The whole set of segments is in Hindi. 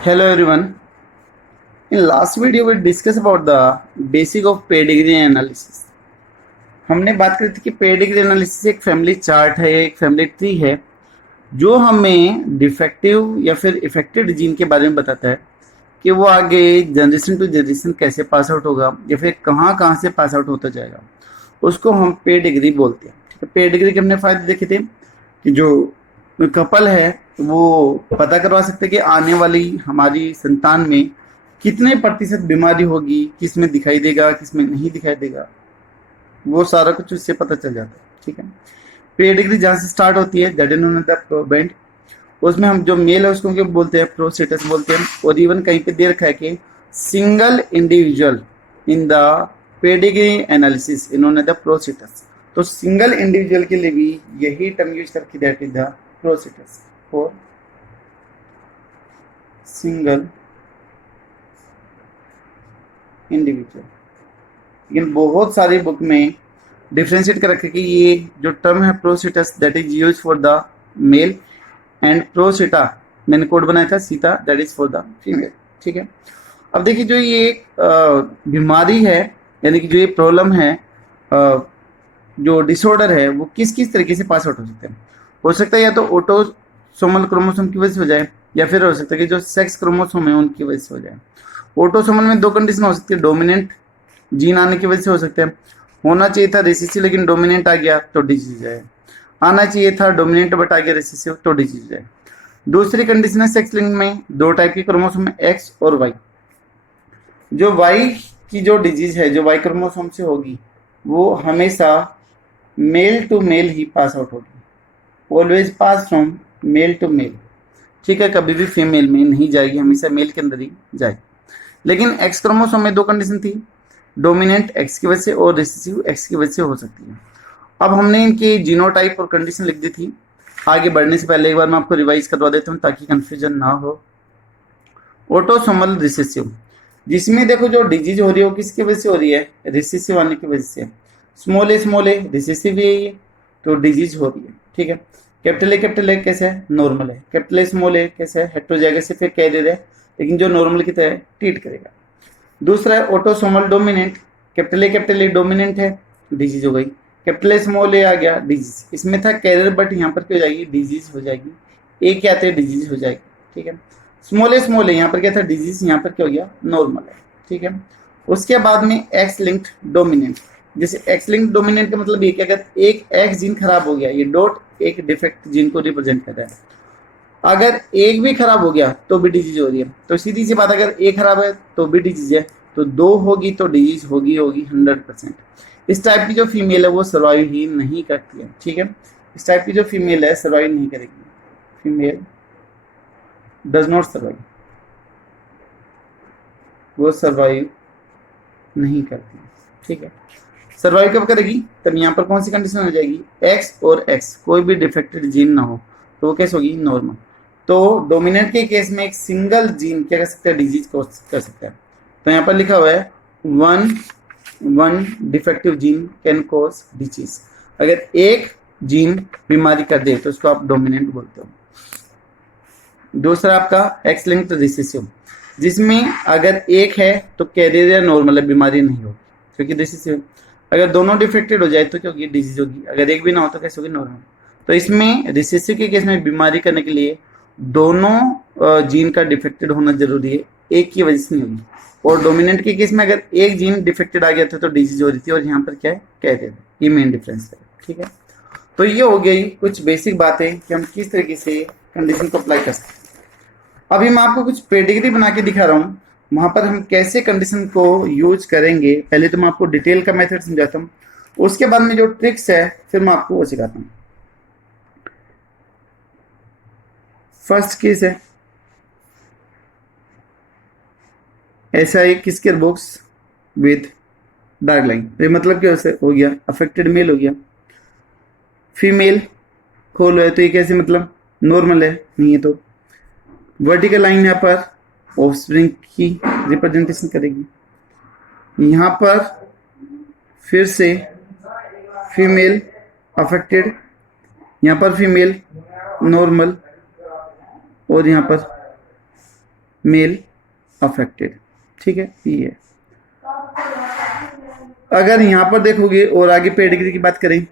Hello everyone. In last video we discussed about the basic of pedigree analysis. हमने बात करी थी कि पेडिग्री एनालिसिस एक फैमिली चार्ट है, एक फैमिली ट्री है जो हमें डिफेक्टिव या फिर इफेक्टेड जीन के बारे में बताता है कि वो आगे जनरेशन टू जनरेशन कैसे पास आउट होगा या फिर कहाँ कहाँ से पास आउट होता जाएगा, उसको हम पेडिग्री बोलते हैं। ठीक है, पेडिग्री के हमने फायदे देखे थे कि जो कपल है वो पता करवा सकते हैं कि आने वाली हमारी संतान में कितने प्रतिशत बीमारी होगी, किस में दिखाई देगा, किस में नहीं दिखाई देगा, वो सारा कुछ उससे पता चल जाता है। ठीक है, पेडिग्री जहाँ से स्टार्ट होती है that is known as the proband. उसमें हम जो मेल है उसको क्या बोलते हैं, प्रोसिटस बोलते हैं। और इवन कहीं पे दे रखा है कि single individual in the pedigree analysis इन्होंने द प्रोसिटस, तो सिंगल इंडिविजुअल के लिए भी यही टर्म यूज करके that is the propositus for single individual. लेकिन बहुत सारी बुक में डिफ्रेंशिएट कर रखे कि ये जो टर्म है propositus that is use for the male and proposita मैंने कोड बनाया था सीता that is for the female. ठीक है, अब देखिए जो ये बीमारी है यानी कि जो ये प्रॉब्लम है, जो डिसऑर्डर है वो किस किस तरीके से पास आउट हो सकते हैं। हो सकता है या तो ऑटोसोमल क्रोमोसोम की वजह से हो जाए या फिर हो सकता है कि जो सेक्स क्रोमोसोम है उनकी वजह से हो जाए। ऑटोसोमल में दो कंडीशन हो सकती है, डोमिनेंट जीन आने की वजह से हो सकते हैं। होना चाहिए था रिसेसिव लेकिन डोमिनेंट आ गया तो डिजीज है। आना चाहिए था डोमिनेंट बट आ गया रिसेसिव तो डिजीज है। दूसरी कंडीशन है सेक्स लिंक में दो टाइप के क्रोमोसोम है एक्स और वाई। जो वाई की जो डिजीज है जो वाई क्रोमोसोम से होगी वो हमेशा मेल टू मेल ही पास आउट होगी, always pass from male to male. ठीक है, कभी भी फीमेल में नहीं जाएगी, हमेशा मेल के अंदर ही जाएगी। लेकिन एक्स क्रोमोसोम में दो कंडीशन थी, डोमिनेंट एक्स की वजह से और रिसेसिव एक्स की वजह से हो सकती है। अब हमने इनकी जीनोटाइप और कंडीशन लिख दी थी। आगे बढ़ने से पहले एक बार मैं आपको रिवाइज करवा देता हूँ ताकि कंफ्यूजन ना हो। ऑटोसोमल रिसेसिव, जिसमें देखो जो डिजीज हो रही है वो किसकी वजह से हो रही है, रिसेसिव आने की वजह से। स्मॉल ए रिसेसिव है तो डिजीज हो रही है। ठीक है, कैपिटल ए कैसे है, नॉर्मल है। कैपिटल स्मॉल ए कैसे है, हेट्रोजाइगस से फिर कैरियर है लेकिन जो नॉर्मल की तरह ट्रीट करेगा। दूसरा है autosomal dominant, capital A dominant है, डिजीज हो गई। कैपिटल स्मॉल ए आ गया डिजीज, इसमें था कैरियर बट यहाँ पर क्या हो जाएगी, डिजीज हो जाएगी। ए क्या थे, डिजीज हो जाएगी। ठीक है, स्मॉल ए यहाँ पर क्या था, डिजीज, यहाँ पर क्या हो गया, नॉर्मल है। ठीक है, उसके बाद में एक्स लिंक्ड डोमिनेंट। जैसे एक्स लिंक्ड डोमिनेंट का मतलब ये क्या, अगर एक एक्स जीन खराब हो गया, ये डॉट एक डिफेक्ट जीन को रिप्रेजेंट कर रहा है। अगर एक भी खराब हो गया तो भी डिजीज हो रही है। तो सीधी सी बात, अगर एक खराब है तो भी डिजीज है, तो दो होगी तो डिजीज होगी होगी 100%। इस टाइप की जो फीमेल है वो सर्वाइव ही नहीं करती है। ठीक है, इस टाइप की जो फीमेल है सर्वाइव नहीं करेगी, फीमेल डज नॉट सर्वाइव, वो सर्वाइव नहीं करती। ठीक है, सर्वाइव कब करेगी, तब यहाँ पर कौन सी कंडीशन हो जाएगी, एक्स और एक्स कोई भी डिफेक्टेड जीन ना हो तो वो कैसे होगी, नॉर्मल। तो डोमिनेंट के केस में एक सिंगल जीन क्या कर सकता है, डिजीज कर सकता है। तो यहाँ पर लिखा हुआ है one defective gene can cause disease. अगर एक जीन बीमारी कर दे तो उसको आप डोमिनेंट बोलते हो। दूसरा आपका एक्स लिंक्ड रिसेसिव, जिसमें अगर एक है तो कैरियर या नॉर्मल है, बीमारी नहीं होगी क्योंकि रिसेसिव। अगर दोनों डिफेक्टेड हो जाए तो क्या होगी, डिजीज होगी। अगर एक भी ना हो तो कैसे होगी, नॉर्मल। तो इसमें रिसेसिव के केस में बीमारी करने के लिए दोनों जीन का डिफेक्टेड होना जरूरी है, एक की वजह से नहीं होगी। और डोमिनेंट के केस में अगर एक जीन डिफेक्टेड आ गया था तो डिजीज हो रही थी, और यहाँ पर क्या है, कैरियर। ये मेन डिफरेंस है। ठीक है, तो ये हो गई कुछ बेसिक बातें कि हम किस तरीके से कंडीशन को अप्लाई कर सकते हैं। अभी मैं आपको कुछ पेडिग्री बना के दिखा रहा हूँ, वहां पर हम कैसे कंडीशन को यूज करेंगे। पहले तो मैं आपको डिटेल का मेथड समझाता हूँ, उसके बाद में जो ट्रिक्स है फिर मैं आपको वो सिखाता हूँ। फर्स्ट केस है ऐसा एक किसकेर बॉक्स विद डार्क लाइन, ये मतलब क्या हो गया, अफेक्टेड मेल हो गया। फीमेल खोल है तो ये कैसे, मतलब नॉर्मल है नहीं है, तो वर्टिकल लाइन यहाँ पर ऑफस्प्रिंग की रिप्रेजेंटेशन करेगी। यहाँ पर फिर से फीमेल अफेक्टेड, यहाँ पर फीमेल नॉर्मल, और यहाँ पर मेल अफेक्टेड। ठीक है, ये अगर यहाँ पर देखोगे और आगे पेडिग्री की बात करें,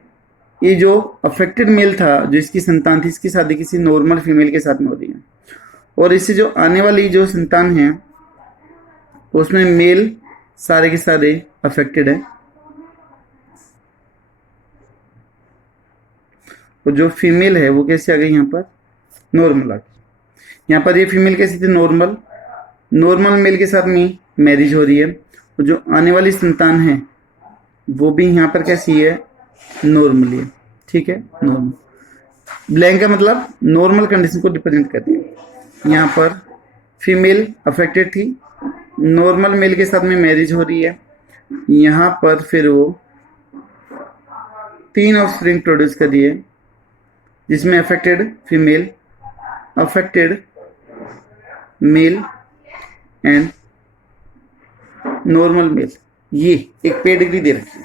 ये जो अफेक्टेड मेल था, जो इसकी संतान थी, इसकी शादी किसी नॉर्मल फीमेल के साथ में हो रही है, और इससे जो आने वाली जो संतान है उसमें मेल सारे के सारे अफेक्टेड है, और जो फीमेल है वो कैसे आ गई यहाँ पर, नॉर्मल आ गई। यहाँ पर ये फीमेल कैसी थी, नॉर्मल, नॉर्मल मेल के साथ में मैरिज हो रही है, और जो आने वाली संतान है वो भी यहाँ पर कैसी है, नॉर्मली है। ठीक है, नॉर्मल। ब्लैंक का मतलब नॉर्मल कंडीशन को रिप्रेजेंट करती है। यहाँ पर फीमेल अफेक्टेड थी, नॉर्मल मेल के साथ में मैरिज हो रही है, यहाँ पर फिर वो 3 ऑफस्प्रिंग प्रोड्यूस कर रही है, जिसमें affected female, affected male and normal male. ये एक पेडिग्री दे रखी है,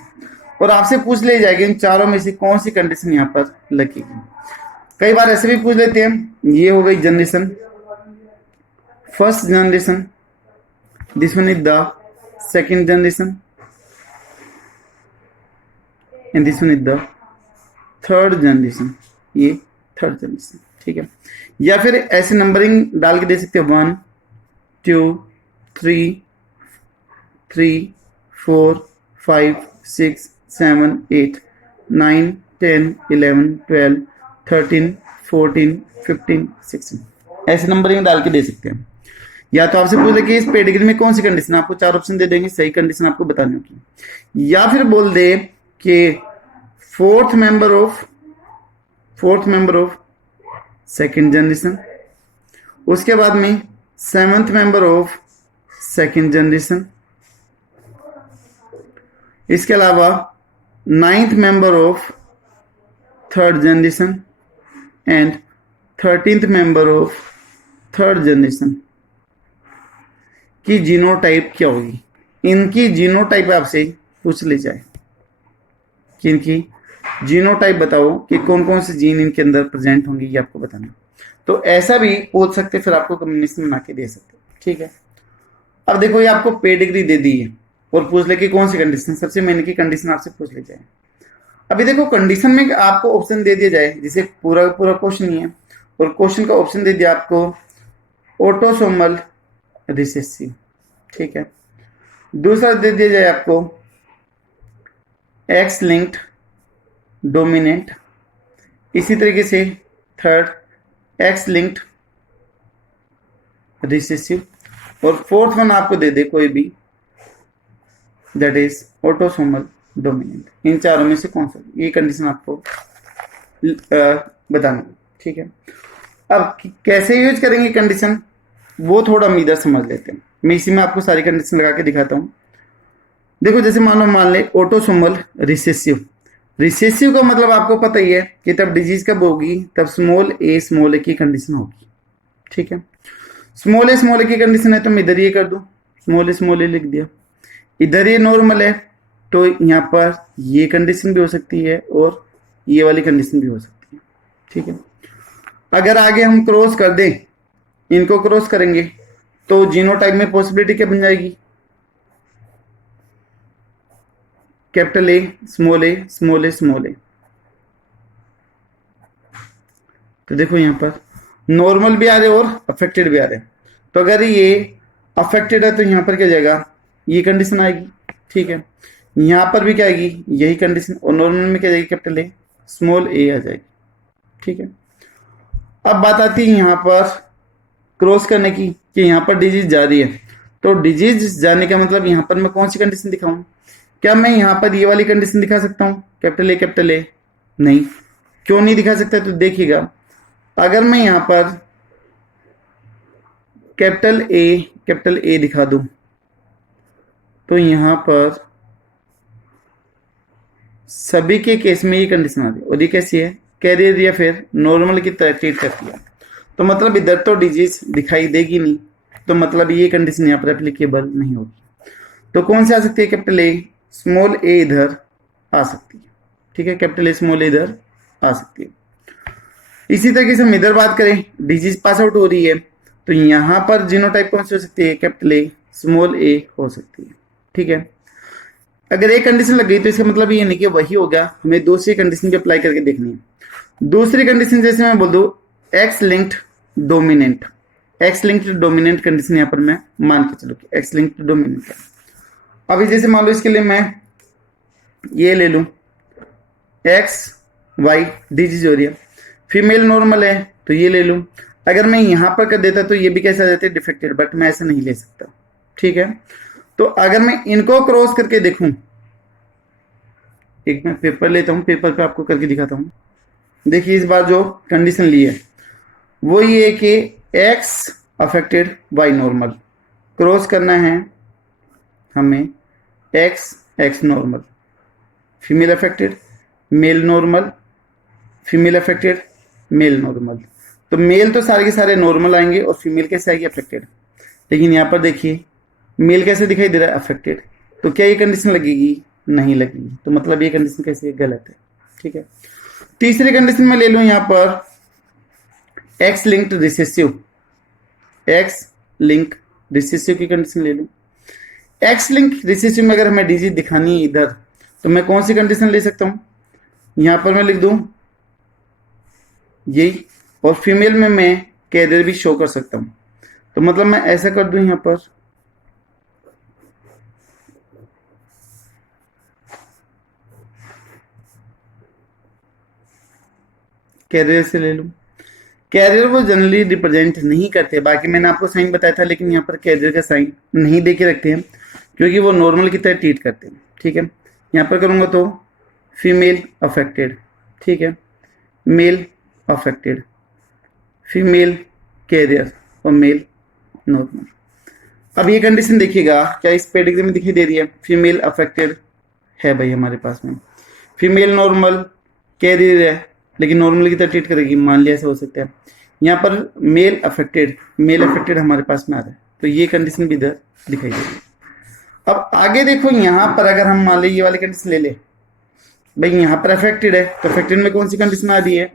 और आपसे पूछ ले जाएगी इन चारों में से कौन सी कंडीशन यहाँ पर लगेगी। कई बार ऐसे भी पूछ लेते हैं, ये हो गई generation, first generation, this one is the second generation, and this one is the third generation, ये थर्ड जनरेशन। ठीक है, या फिर ऐसे नंबरिंग डाल के दे सकते हैं 1 2 3 3 4 5 6 7 8 9 10 11 12 13 14 15 16 ऐसे नंबरिंग डाल के दे सकते हैं। या तो आपसे पूछ ले कि इस पेडिग्री में कौन सी कंडीशन, आपको 4 ऑप्शन दे देंगे, सही कंडीशन आपको बतानी होगी। या फिर बोल दे कि fourth member of second generation, उसके बाद में 7th member of second generation, इसके अलावा 9th member of third generation and 13th member of third generation की जीनोटाइप क्या होगी। इनकी जीनोटाइप आपसे पूछ ली जाए कि इनकी जीनोटाइप बताओ कि कौन कौन से जीन इनके अंदर प्रेजेंट होंगे, ये आपको बताना। तो ऐसा भी पूछ सकते, फिर आपको कम्युनिकेशन बना के दे सकते। ठीक है, अब देखो ये आपको पेडिग्री दे दी है और पूछ ले कि कौन सी कंडीशन, सबसे मेन की कंडीशन आपसे पूछ ली जाए। अभी देखो कंडीशन में आपको ऑप्शन दे दिया जाए, जिसे पूरा क्वेश्चन नहीं है, और क्वेश्चन का ऑप्शन दे दिया आपको ऑटोसोमल रिसेसिव। ठीक है, दूसरा दे दिया जाए आपको एक्स लिंक्ड डोमिनेंट, इसी तरीके से थर्ड एक्स लिंक्ड रिसेसिव, और फोर्थ वन आपको दे दे कोई भी, दैट इज ऑटोसोमल डोमिनेंट। इन चारों में से कौन सा, ये कंडीशन आपको बताना। ठीक है, अब कैसे यूज करेंगे कंडीशन, वो थोड़ा हम इधर समझ लेते हैं। मैं इसी में आपको सारी कंडीशन लगा के दिखाता हूं। देखो जैसे मान ले ऑटोसोमल रिसेसिव, रिसेसिव का मतलब आपको पता ही है कि तब डिजीज कब होगी, तब स्मॉल ए की कंडीशन होगी। ठीक है, स्मॉल ए की कंडीशन है तो मैं इधर ये कर दूं, स्मॉल ए लिख दिया। इधर ये नॉर्मल है तो यहाँ पर ये कंडीशन भी हो सकती है और ये वाली कंडीशन भी हो सकती है। ठीक है, अगर आगे हम क्रॉस कर दें, इनको क्रॉस करेंगे तो जीनोटाइप में पॉसिबिलिटी क्या बन जाएगी, capital A small A small A small A. तो देखो यहाँ पर नॉर्मल भी आ रहे और अफेक्टेड भी आ रहे। तो अगर ये अफेक्टेड है तो यहाँ पर क्या जाएगा, ये कंडीशन आएगी। ठीक है, यहाँ पर भी क्या आएगी, यही कंडीशन, और नॉर्मल में क्या जाएगी, कैपिटल ए स्मॉल ए आ जाएगी। ठीक है, अब बात आती है यहाँ पर क्रॉस करने की, कि यहाँ पर डिजीज जा रही है, तो डिजीज जाने का मतलब यहाँ पर मैं कौन सी कंडीशन दिखाऊं, क्या मैं यहाँ पर ये वाली कंडीशन दिखा सकता हूँ, कैपिटल ए, नहीं। क्यों नहीं दिखा सकता, तो देखिएगा अगर मैं यहाँ पर कैपिटल ए दिखा दूं तो यहाँ पर सभी के केस में ये कंडीशन आती है, और ये कैसी है, कैरियर या फिर नॉर्मल की तरह ट्रीट करती है। तो मतलब इधर तो डिजीज दिखाई देगी नहीं, तो मतलब ये कंडीशन यहाँ पर एप्लीकेबल नहीं होगी। तो कौन सी आ सकती है, कैपिटल ए स्मॉल ए इधर आ सकती है। ठीक है, कैपिटल ए स्मॉल ए इधर आ सकती है। इसी तरीके से हम इधर बात करें, डिजीज पास आउट हो रही है, तो यहाँ पर जीनोटाइप कौन सी हो सकती है, कैपिटल ए स्मॉल ए हो सकती है। ठीक है, अगर एक कंडीशन लग गई तो इसका मतलब ये नहीं कि वही हो गया, हमें दूसरी कंडीशन भी अप्लाई करके देखनी है। दूसरी कंडीशन जैसे मैं बोल दूं x linked dominant, x linked dominant condition यहाँ पर मैं मान के चलो कि एक्स लिंक्ड डोमिनेंट है। अभी जैसे मान लो इसके लिए मैं ये ले लूं एक्स वाई डिजीज हो रही है, फीमेल नॉर्मल है तो ये ले लूं। अगर मैं यहां पर कर देता तो ये भी कैसे आ जाते हैं डिफेक्टेड, बट मैं ऐसा नहीं ले सकता। ठीक है, तो अगर मैं इनको क्रॉस करके देखूं, एक मैं पेपर लेता हूं, पेपर पे आपको करके दिखाता हूं। देखिए इस बार जो कंडीशन ली है वो ये है कि X affected Y normal, cross करना है हमें X X normal, female affected male normal, female affected male normal. तो मेल तो सारे के सारे नॉर्मल आएंगे और फीमेल कैसे आएगी अफेक्टेड। लेकिन यहाँ पर देखिए मेल कैसे दिखाई दे रहा है अफेक्टेड, तो क्या ये कंडीशन लगेगी, नहीं लगेगी। तो मतलब ये कंडीशन कैसे है, गलत है। ठीक है, तीसरी कंडीशन में ले लूं यहाँ पर x linked recessive, x link recessive की कंडीशन ले लूं। एक्स लिंक रिसेसिव में अगर हमें डिजिट दिखानी है इधर, तो मैं कौन सी कंडीशन ले सकता हूं, यहां पर मैं लिख दूं यही, और फीमेल में मैं कैरियर भी शो कर सकता हूं। तो मतलब मैं ऐसा कर दूं यहां पर कैरियर से ले लूं। कैरियर वो जनरली रिप्रेजेंट नहीं करते, बाकी मैंने आपको साइन बताया था, लेकिन यहाँ पर कैरियर का साइन नहीं दे के रखते हैं क्योंकि वो नॉर्मल की तरह ट्रीट करते हैं। ठीक है, यहाँ पर करूँगा तो फीमेल अफेक्टेड, ठीक है, मेल अफेक्टेड, फीमेल कैरियर और मेल नॉर्मल। अब ये कंडीशन देखिएगा क्या इस पेडिग्री में दिखाई दे रही है, फीमेल अफेक्टेड है भाई हमारे पास में, फीमेल नॉर्मल कैरियर है लेकिन नॉर्मल की तरह ट्रीट करेगी, मान लिया ऐसा हो सकता है। यहाँ पर मेल अफेक्टेड हमारे पास में आ रहा है, तो ये कंडीशन भी इधर दिखाई दे रही है। अब आगे देखो यहाँ पर अगर हम मान ली ये वाली कंडीशन ले ले, भाई यहाँ पर अफेक्टेड है तो अफेक्टेड में कौन सी कंडीशन आ रही है,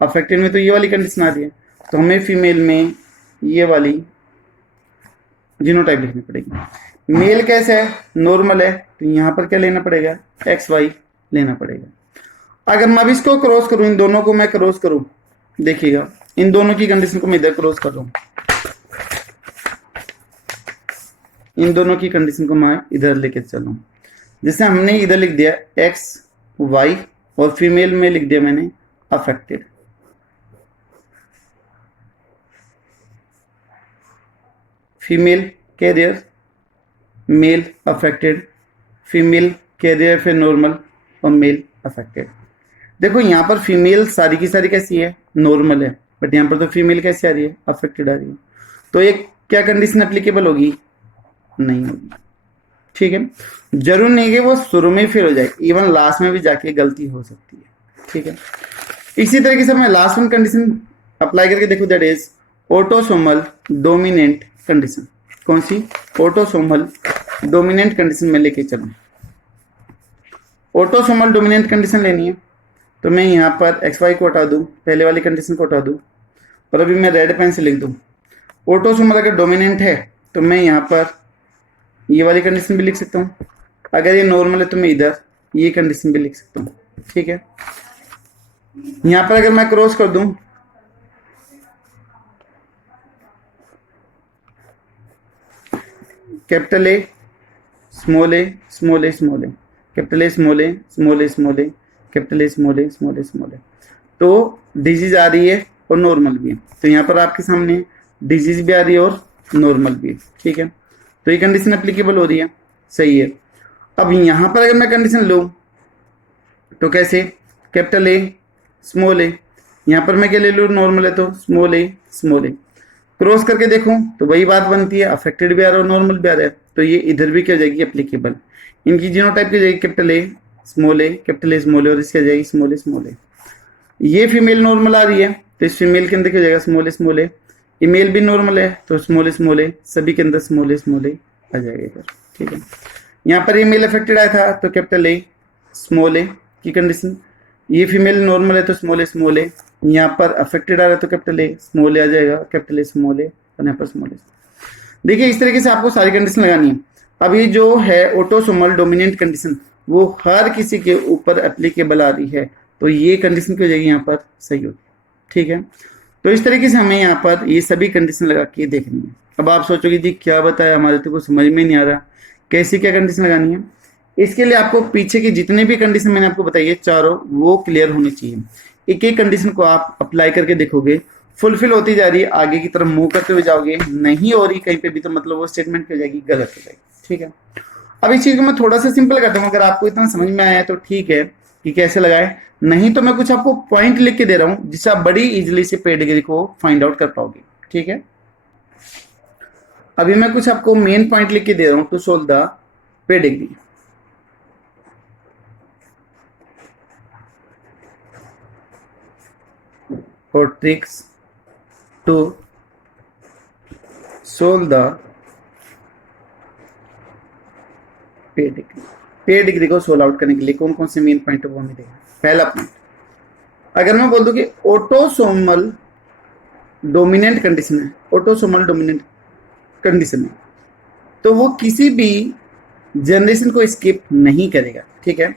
अफेक्टेड में तो ये वाली कंडीशन आ रही है, तो हमें फीमेल में ये वाली जीनोटाइप लिखनी पड़ेगी। मेल कैसे है, नॉर्मल है, तो यहाँ पर क्या लेना पड़ेगा, एक्स वाई लेना पड़ेगा। अगर मैं अब इसको क्रॉस करूं, इन दोनों को मैं क्रॉस करूं, देखिएगा इन दोनों की कंडीशन को मैं इधर क्रॉस कर रहा हूं, इन दोनों की कंडीशन को मैं इधर लेके चल रहा हूं। जैसे हमने इधर लिख दिया एक्स वाई और फीमेल में लिख दिया मैंने affected, female carrier male affected, female carrier फिर नॉर्मल और मेल अफेक्टेड। देखो यहाँ पर फीमेल सारी की सारी कैसी है, नॉर्मल है, बट यहाँ पर तो फीमेल कैसी आ रही है, अफेक्टेड आ रही है। तो ये क्या कंडीशन एप्लीकेबल होगी, नहीं होगी। ठीक है, जरूर नहीं कि वो शुरू में फेल हो जाए, इवन लास्ट में भी जाके गलती हो सकती है। ठीक है, इसी तरीके से मैं लास्ट वन कंडीशन अप्लाई करके देखो, that is autosomal dominant condition. कौन सी, ऑटोसोमल डोमिनेंट कंडीशन में लेके चलूं। ऑटोसोमल डोमिनेंट कंडीशन लेनी है तो मैं यहाँ पर एक्स वाई को हटा दूँ, पहले वाली कंडीशन को हटा दूँ, और अभी मैं रेड पेन से लिख दूँ ऑटोसोमल अगर डोमिनेंट है तो मैं यहाँ पर ये वाली कंडीशन भी लिख सकता हूँ, अगर ये नॉर्मल है तो मैं इधर ये कंडीशन भी लिख सकता हूँ। ठीक है, यहाँ पर अगर मैं क्रॉस कर दूँ, capital A small A small A small A, capital A small A small A small A, capital A small A small A small A, तो डिजीज आ रही है और नॉर्मल भी है। तो यहाँ पर आपके सामने डिजीज भी आ रही है और नॉर्मल भी है। ठीक है, तो ये कंडीशन एप्लीकेबल हो रही है, सही है। अब यहाँ पर अगर मैं कंडीशन लूँ तो कैसे, कैपिटल ए स्मॉल ए, यहाँ पर मैं क्या ले लूँ, नॉर्मल है तो स्मॉल ए, क्रॉस करके देखूं तो वही बात बनती है, अफेक्टेड भी आ रहा है और नॉर्मल भी आ रहा है, तो ये इधर भी क्या हो जाएगी एप्लीकेबल। इनकी जीनोटाइप की जाएगी capital A small A, capital A small A, और इसकी आ जाएगी स्मॉल ए। ये फीमेल नॉर्मल आ रही है तो इस फीमेल के अंदर क्या हो जाएगा, स्मॉल ए। ये मेल भी नॉर्मल है तो स्मॉल ए, सभी के अंदर स्मॉल ए आ जाएगा इधर। ठीक है, यहाँ पर ये मेल अफेक्टेड आया था तो कैपिटल ए स्मॉल ए की कंडीशन, ये फीमेल नॉर्मल है तो स्मॉल ए, यहाँ पर अफेक्टेड आ रहा है तो कैपिटल ए स्मॉल ए आ जाएगा, कैपिटल ए स्मॉल ए देखिए इस तरीके से आपको सारी कंडीशन लगानी है। अब ये जो है ऑटोसोमल डोमिनेंट कंडीशन वो हर किसी के ऊपर एप्लीकेबल आ रही है, तो ये कंडीशन की हो जाएगी यहाँ पर सही होगी। ठीक है, तो इस तरीके से हमें यहाँ पर ये सभी कंडीशन लगा के देखनी है। अब आप सोचोगे जी क्या बताया, हमारे तो कुछ समझ में नहीं आ रहा, कैसी क्या कंडीशन लगानी है। इसके लिए आपको पीछे की जितने भी कंडीशन मैंने आपको बताई है चारों, वो क्लियर होनी चाहिए। एक एक कंडीशन को आप अप्लाई करके देखोगे, फुलफिल होती जा रही है, आगे की तरफ मूव करते हुए जाओगे, नहीं हो रही कहीं पे भी तो मतलब वो स्टेटमेंट हो जाएगी, गलत हो जाएगी। ठीक है, अब इस चीज को मैं थोड़ा सा सिंपल करता हूँ, अगर आपको इतना समझ में आया तो ठीक है कि कैसे लगाए, नहीं तो मैं कुछ आपको पॉइंट लिख के दे रहा हूँ जिससे आप बड़ी इजिली से पेडिग्री को फाइंड आउट कर पाओगे। ठीक है, अभी मैं कुछ आपको मेन पॉइंट लिख के दे रहा हूँ टू सोल्व द पेडिग्री। और tricks to solve the pedigree को सोल्व आउट करने के लिए कौन कौन से मेन पॉइंट है वो हमें देखना। पहला पॉइंट, अगर मैं बोल दूं कि ऑटोसोमल डोमिनेंट कंडीशन है, ऑटोसोमल डोमिनेंट कंडीशन है, तो वो किसी भी जनरेशन को स्किप नहीं करेगा। ठीक है,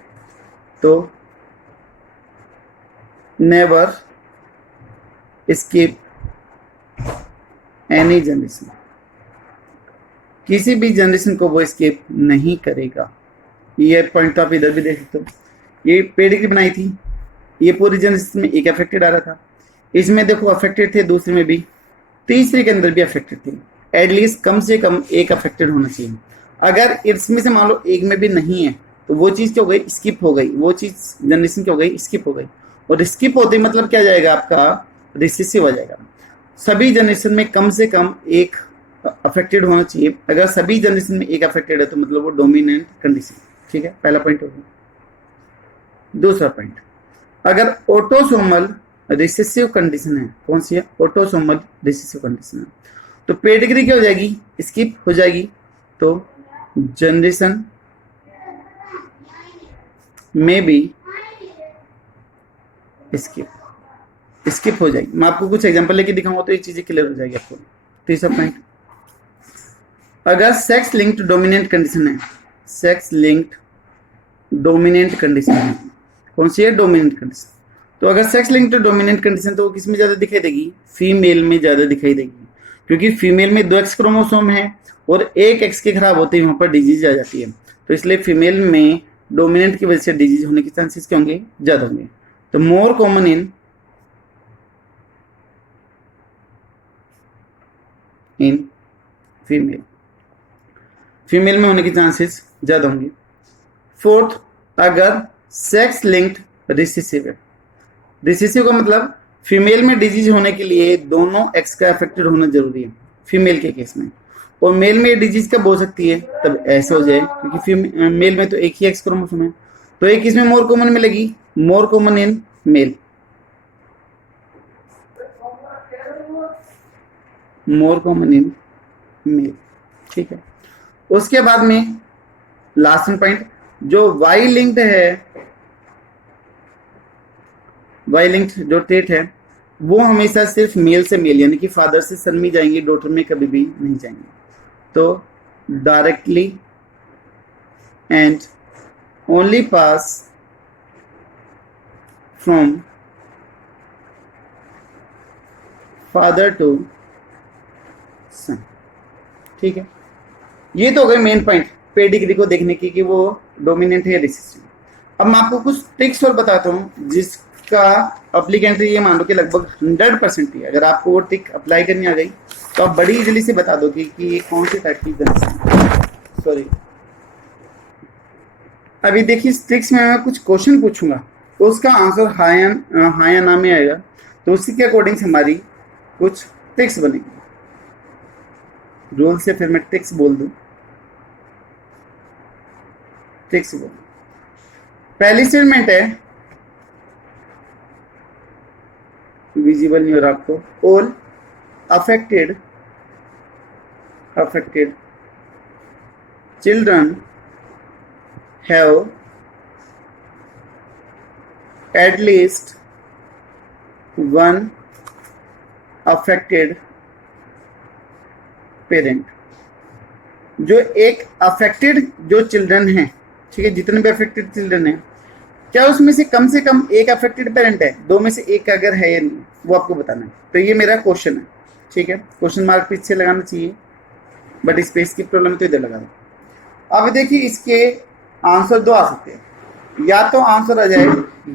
तो नेवर स्किप एनी जनरेशन, किसी भी जनरेशन को वो स्किप नहीं करेगा। ये पॉइंट तो आप इधर भी देख सकते हो, ये पेडिग्री बनाई थी, ये पूरी जनरेशन में एक अफेक्टेड आ रहा था, इसमें देखो अफेक्टेड थे, दूसरे में भी, तीसरे के अंदर भी अफेक्टेड थे, एटलीस्ट कम से कम एक अफेक्टेड होना चाहिए। अगर इसमें से मान लो एक में भी नहीं है तो वो चीज़ क्या हो गई, स्किप हो गई, वो चीज़ जनरेशन क्या हो गई, स्किप हो गई। और स्किप होते मतलब क्या जाएगा, आपका रिसेसिव हो जाएगा। सभी जनरेशन में कम से कम एक अफेक्टेड होना चाहिए, अगर सभी जनरेशन में एक अफेक्टेड है तो मतलब वो डोमिनेंट कंडीशन। ठीक है, पहला पॉइंट हो गया। दूसरा पॉइंट, अगर ऑटोसोमल रिसेसिव कंडीशन है, कौन सी है, ऑटोसोमल रिसेसिव कंडीशन है, तो पेडिग्री क्या हो जाएगी, स्किप हो जाएगी, तो जनरेशन में भी स्किप हो जाएगी। मैं आपको कुछ एग्जांपल लेके दिखाऊंगा तो ये चीजें क्लियर हो जाएगी आपको। तीसरा पॉइंट, अगर सेक्स लिंक्ड डोमिनेंट कंडीशन है, सेक्स लिंक्ड डोमिनेंट कंडीशन है, कौन सी है, डोमिनेंट कंडीशन, तो अगर सेक्स लिंक्ड डोमिनेंट कंडीशन तो वो किस में ज्यादा दिखाई देगी, फीमेल में ज्यादा दिखाई देगी, क्योंकि फीमेल में 2 एक्स क्रोमोसोम है और एक एक्स के खराब होते ही वहां पर डिजीज आ जाती है, तो इसलिए फीमेल में डोमिनेंट की वजह से डिजीज होने के चांसेस क्या होंगे, ज्यादा होंगे। तो मोर कॉमन इन फीमेल, फीमेल में होने के चांसेस ज्यादा होंगे। फोर्थ, अगर सेक्स लिंक्ड रिसेसिव है, रिसेसिव का मतलब फीमेल में डिजीज होने के लिए दोनों एक्स का अफेक्टेड होना जरूरी है फीमेल के केस में, और मेल में डिजीज कब हो सकती है, तब ऐसे हो जाए क्योंकि मेल में तो एक ही एक्स क्रोमोसोम है, तो एक इसमें मोर कॉमन मिलेगी, more common in male, more common in male. ठीक है, उसके बाद में लास्ट पॉइंट, जो वाई लिंक्ड है, वाई लिंक्ड जो ट्रेट है वो हमेशा सिर्फ मेल से मेल यानी कि फादर से सन में जाएंगे, डॉटर में कभी भी नहीं जाएंगे, तो directly and only pass from father to son. ठीक है, ये तो हो गए मेन पॉइंट पेडिग्री को देखने की कि वो डोमिनेंट है रिसेसिव। अब मैं आपको कुछ ट्रिक्स और बताता हूँ जिसका अप्लीकेंट ये मान लो कि लगभग 100% ही, अगर आपको वो ट्रिक अप्लाई करनी आ गई तो आप बड़ी इजीली से बता दो कि ये कौन सी टाइप की कंडीशन। सॉरी, अभी देखिए इस ट्रिक्स में मैं कुछ क्वेश्चन पूछूंगा तो उसका आंसर हाँ या ना में आएगा, तो उसी के अकॉर्डिंग हमारी कुछ ट्रिक्स बनेगी। रूल से फिर मैं ट्रिक्स बोल दूं, ट्रिक्स बोल, पहली स्टेटमेंट है विजिबल नहीं हो रहा आपको, all affected children have at least one affected parent, जो एक अफेक्टेड जो चिल्ड्रन है, ठीक है, जितने भी अफेक्टेड चिल्ड्रन है, क्या उसमें से कम एक अफेक्टेड पेरेंट है, दो में से एक अगर है या नहीं, वो आपको बताना है। तो ये मेरा क्वेश्चन है, ठीक है, क्वेश्चन मार्क पीछे लगाना चाहिए, बट स्पेस की प्रॉब्लम तो इधर लगा दो। अब देखिए इसके आंसर दो आ सकते हैं, या तो आंसर आ जाए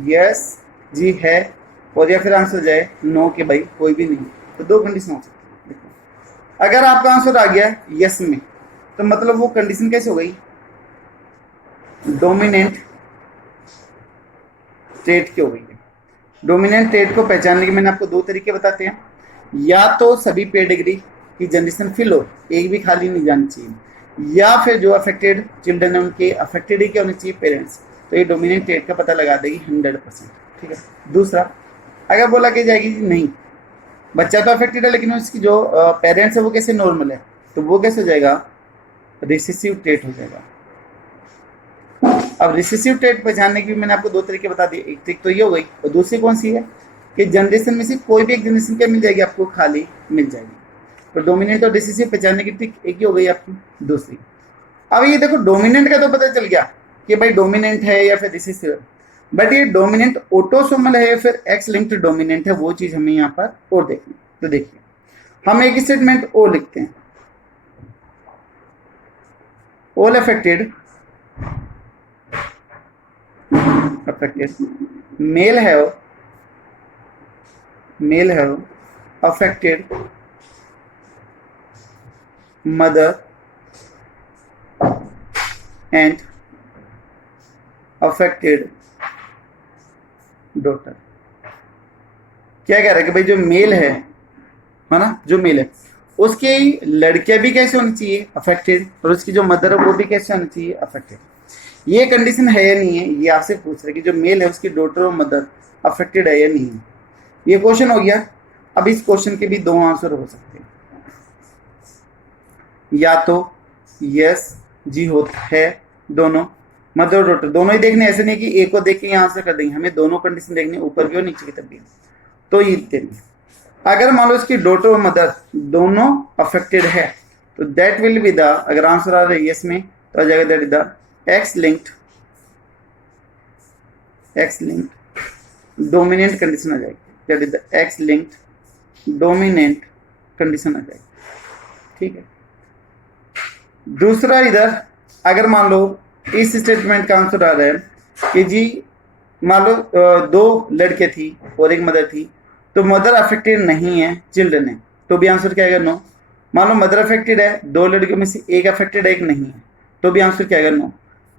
यस जी है, और या फिर आंसर जाए नो के भाई कोई भी नहीं। तो दो कंडीशन हो सकती है। देखो अगर आपका आंसर आ गया यस में, तो मतलब वो कंडीशन कैसे हो गई, डोमिनेंट ट्रेट की हो गई है। डोमिनेंट ट्रेट को पहचानने के मैंने आपको दो तरीके बताते हैं, या तो सभी पेडिग्री की जनरेशन फिल हो, एक भी खाली नहीं जानी चाहिए, या फिर जो अफेक्टेड चिल्ड्रन है उनके अफेक्टेड ही क्या होने चाहिए, पेरेंट्स। तो ये डोमिनेंट ट्रेट का पता लगा देगी 100%, ठीक है। दूसरा, अगर बोला कि जाएगी नहीं बच्चा तो अफेक्टेड है लेकिन उसकी जो पेरेंट्स है वो कैसे नॉर्मल है, तो वो कैसे हो जाएगा, रिसेसिव ट्रेट हो जाएगा। अब रिसेसिव ट्रेट पहचानने की मैंने आपको दो तरीके बता दिए, एक ट्रिक तो ये हो गई, और दूसरी कौन सी है कि जनरेशन में से कोई भी एक जनरेशन क्या मिल जाएगी आपको, खाली मिल जाएगी। तो डोमिनेंट और रिसेसिव पहचानने की ट्रिक एक ही हो गई आपकी। दूसरी, अब ये देखो डोमिनेंट का तो पता चल गया कि भाई डोमिनेंट है या फिर रिसेसिव, बट ये डोमिनेंट ऑटोसोमल है या फिर एक्स लिंक्ड डोमिनेंट है, वो चीज हमें यहाँ पर और देखनी। तो देखिए हम एक स्टेटमेंट और लिखते हैं, all affected male have affected mother and affected daughter। क्या कह रहा है कि भाई जो मेल है ना, जो मेल है उसकी लड़कियां भी कैसे होनी चाहिए, अफेक्टेड, और उसकी जो मदर है वो भी कैसे होनी चाहिए, अफेक्टेड। ये कंडीशन है या नहीं है, ये आपसे पूछ रहे कि जो मेल है उसकी डॉटर और मदर अफेक्टेड है या नहीं है। ये क्वेश्चन हो गया। अब इस क्वेश्चन के भी दो आंसर हो सकते हैं, या तो यस जी होता है, दोनों मदर और डॉटर दोनों ही देखने, ऐसे नहीं कि एक को देख के यहाँ आंसर कर देंगे, हमें दोनों कंडीशन देखनी, ऊपर की और नीचे की तब्दील। तो ये देंगे, अगर मान लो इसकी डॉटर और मदर दोनों अफेक्टेड है, तो दैट विल बी द, अगर आंसर आ रहा है यस में तो आ जाएगा that is the X linked dominant condition आ जाएगी, that is the X linked dominant condition आ जाएगी, ठीक है। दूसरा, इधर अगर मान लो इस स्टेटमेंट का आंसर आ रहा है कि जी मान लो दो लड़के थी और एक मदर थी, तो मदर अफेक्टेड नहीं है, चिल्ड्रन है, तो भी आंसर क्या आएगा, नो। मान लो मदर अफेक्टेड है, दो लड़कियों में से एक अफेक्टेड है एक नहीं है, तो भी आंसर क्या आएगा, नो।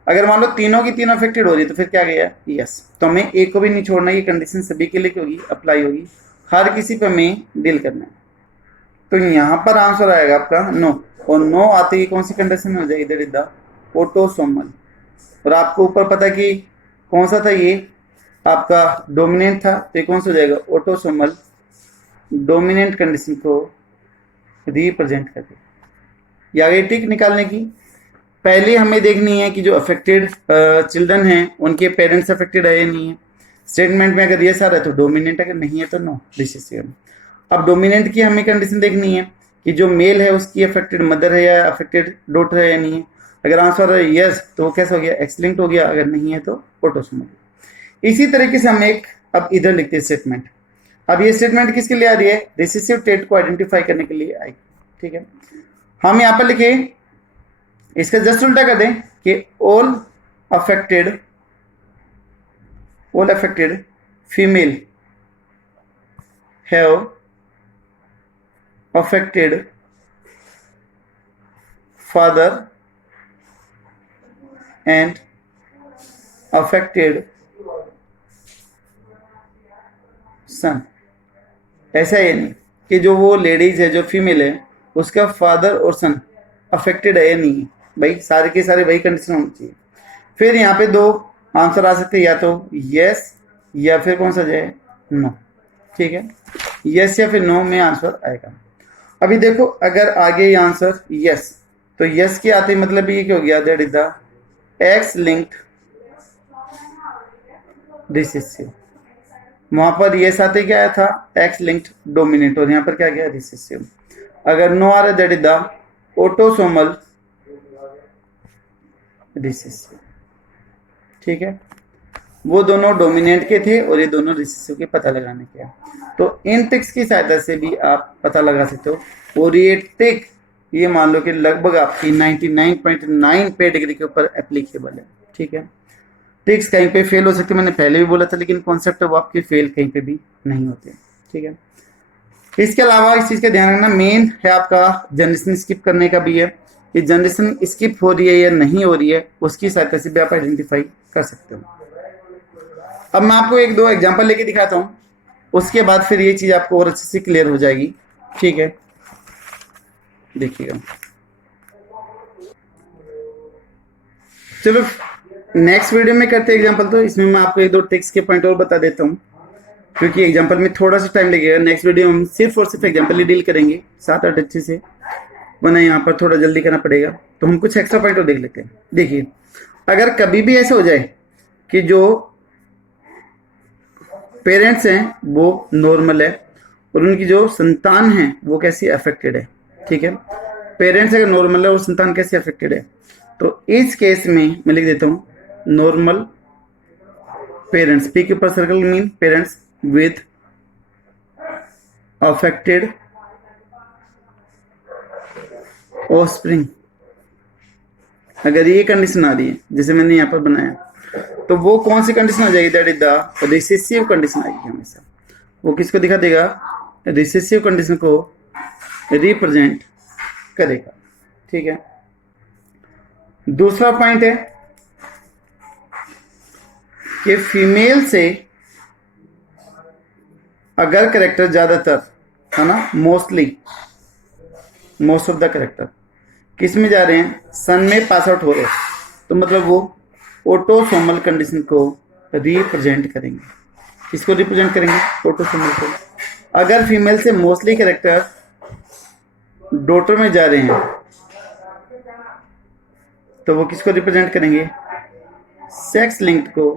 अगर मान लो तीनों की तीनों अफेक्टेड हो रही है तो फिर क्या गया, यस। तो हमें एक को भी नहीं छोड़ना, ये कंडीशन सभी के लिए होगी, अप्लाई होगी, हर किसी पे हमें डील करना है। तो यहाँ पर आंसर आएगा आपका नो, और नो आते ही कौन सी कंडीशन हो जाएगी, दैट इज द ऑटोसोमल। और आपको ऊपर पता कि कौन सा था, ये आपका डोमिनेंट था, तो ये कौन सा हो जाएगा, ऑटोसोमल डोमिनेंट कंडीशन को रिप्रेजेंट करते। या ये टिक निकालने की पहले हमें देखनी है कि जो अफेक्टेड चिल्ड्रन हैं उनके पेरेंट्स अफेक्टेड है या नहीं है। स्टेटमेंट में अगर ये सारा है तो डोमिनेंट, अगर नहीं है तो नो, रिसेसिव। अब डोमिनेंट की हमें कंडीशन देखनी है कि जो मेल है उसकी अफेक्टेड मदर है या अफेक्टेड डॉटर है या नहीं है। अगर आंसर है यस तो वो कैसा हो गया, एक्स लिंक्ड हो गया, अगर नहीं है तो ऑटोसोमल। इसी तरीके से हम एक अब इधर लिखते हैं स्टेटमेंट। अब ये स्टेटमेंट किसके लिए आ रही है, रिसेसिव ट्रेट को आइडेंटिफाई करने के लिए आई, ठीक है। हम यहाँ पर लिखे, इसका जस्ट उल्टा कर दें कि all affected female have affected father and affected son. ऐसा ही नहीं कि जो वो लेडीज है, जो फीमेल है, उसका फादर और सन अफेक्टेड है या नहीं है, भाई सारे के सारे वही कंडीशन होनी चाहिए। फिर यहाँ पे दो आंसर आ सकते हैं, या तो यस या फिर कौन सा जाए, नो, ठीक है। यस या फिर नो में आंसर आएगा। अभी देखो अगर आगे आंसर यस, तो यस के आते मतलब ये क्या हो गया, that is the X linked recessive. वहां पर यस आते क्या आया था, एक्स लिंक्ड डोमिनेंट, और यहाँ पर क्या गया, रिसेसिव। अगर नो आ रहा है that is the autosomal recessive. ठीक है, वो दोनों डोमिनेंट के थे और ये दोनों रिसेसिव के पता लगाने के। तो इन ट्रिक्स की सहायता से भी आप पता लगा सकते हो। और ये ट्रिक ये मान लो कि लगभग आपकी 99.9 पे डिग्री के ऊपर एप्लीकेबल है। ठीक है, ट्रिक्स कहीं पे फेल हो सकती है, मैंने पहले भी बोला था, लेकिन कॉन्सेप्ट वो आपके फेल कहीं पे भी नहीं होते। ठीक है, इसके अलावा इस चीज का ध्यान रखना मेन है आपका जनरेशन स्किप करने का भी है। कि जनरेशन स्किप हो रही है या नहीं हो रही है, उसकी सहायता से भी आप आइडेंटिफाई कर सकते हो। अब मैं आपको एक दो एग्जांपल लेके दिखाता हूं, उसके बाद फिर ये चीज आपको और अच्छे से क्लियर हो जाएगी। ठीक है, देखिएगा। चलो नेक्स्ट वीडियो में करते हैं एग्जांपल। तो इसमें मैं आपको एक दो ट्रिक्स के पॉइंट और बता देता हूँ, क्योंकि एग्जांपल में थोड़ा सा टाइम लगेगा। नेक्स्ट वीडियो में हम सिर्फ और सिर्फ एग्जांपल ही डील करेंगे 7-8 अच्छे से, वरना यहाँ पर थोड़ा जल्दी करना पड़ेगा। तो हम कुछ एक्स्ट्रा पॉइंट और देख लेते हैं। देखिए, अगर कभी भी ऐसा हो जाए कि जो पेरेंट्स हैं वो नॉर्मल है और उनकी जो संतान है वो कैसी अफेक्टेड है। ठीक है, पेरेंट्स अगर नॉर्मल है और संतान कैसे अफेक्टेड है, तो इस केस में मैं लिख देता हूं नॉर्मल पेरेंट्स, पी के ऊपर circle mean parents with affected offspring. अगर ये कंडीशन आ रही है जैसे मैंने यहाँ पर बनाया, तो वो कौन सी कंडीशन आ जाएगी? That is the recessive condition आएगी हमेशा। वो किसको दिखा देगा? रिसेसिव कंडीशन को रिप्रेजेंट करेगा। ठीक है, दूसरा पॉइंट है कि फीमेल से अगर करेक्टर ज्यादातर है ना, mostly most of the character किस में जा रहे हैं? सन में पास आउट हो रहे हैं, तो मतलब वो ऑटोसोमल कंडीशन को रिप्रेजेंट करेंगे। किसको रिप्रेजेंट करेंगे? ऑटोसोमल को। अगर फीमेल से मोस्टली कैरेक्टर डॉटर में जा रहे हैं, तो वो किसको रिप्रेजेंट करेंगे? सेक्स लिंक्ड को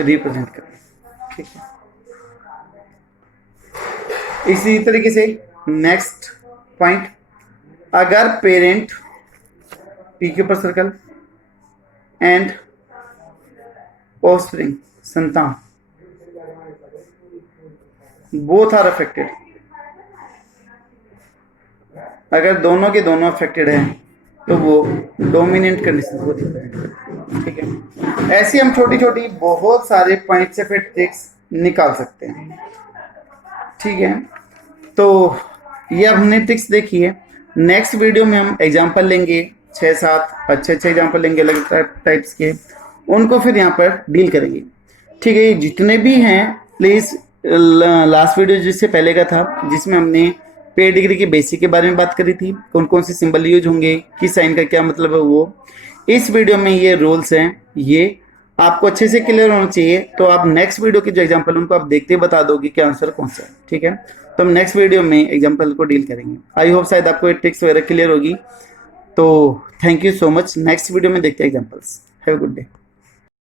रिप्रेजेंट करेंगे। ठीक है, इसी तरीके से नेक्स्ट पॉइंट, अगर पेरेंट पी के ऊपर सर्कल एंड ऑफस्प्रिंग संतान बोथ आर अफेक्टेड, अगर दोनों के दोनों अफेक्टेड हैं तो वो डोमिनेंट कंडीशन को रिप्रेजेंट करते हैं। ठीक है, ऐसी हम छोटी छोटी बहुत सारे पॉइंट से फिर ट्रिक्स निकाल सकते हैं। ठीक है, तो ये अब हमने ट्रिक्स देखी है। नेक्स्ट वीडियो में हम एग्जांपल लेंगे 6-7 अच्छे एग्जांपल लेंगे अलग टाइप्स के, उनको फिर यहाँ पर डील करेंगे। ठीक है, जितने भी हैं प्लीज, लास्ट वीडियो जिससे पहले का था जिसमें हमने पे डिग्री के बेसिक के बारे में बात करी थी, कौन कौन से सिंबल यूज होंगे, किस साइन का क्या मतलब है, वो इस वीडियो में ये रूल्स हैं, ये आपको अच्छे से क्लियर होना चाहिए। तो आप नेक्स्ट वीडियो के जो एग्जांपल उनको आप देखते बता दोगे कि आंसर कौन सा है। ठीक है, तो हम नेक्स्ट वीडियो में एग्जांपल को डील करेंगे। आई होप शायद आपको ये ट्रिक्स वगैरह क्लियर होगी। तो thank you so much. Next video में देखते हैं examples. Have a good day.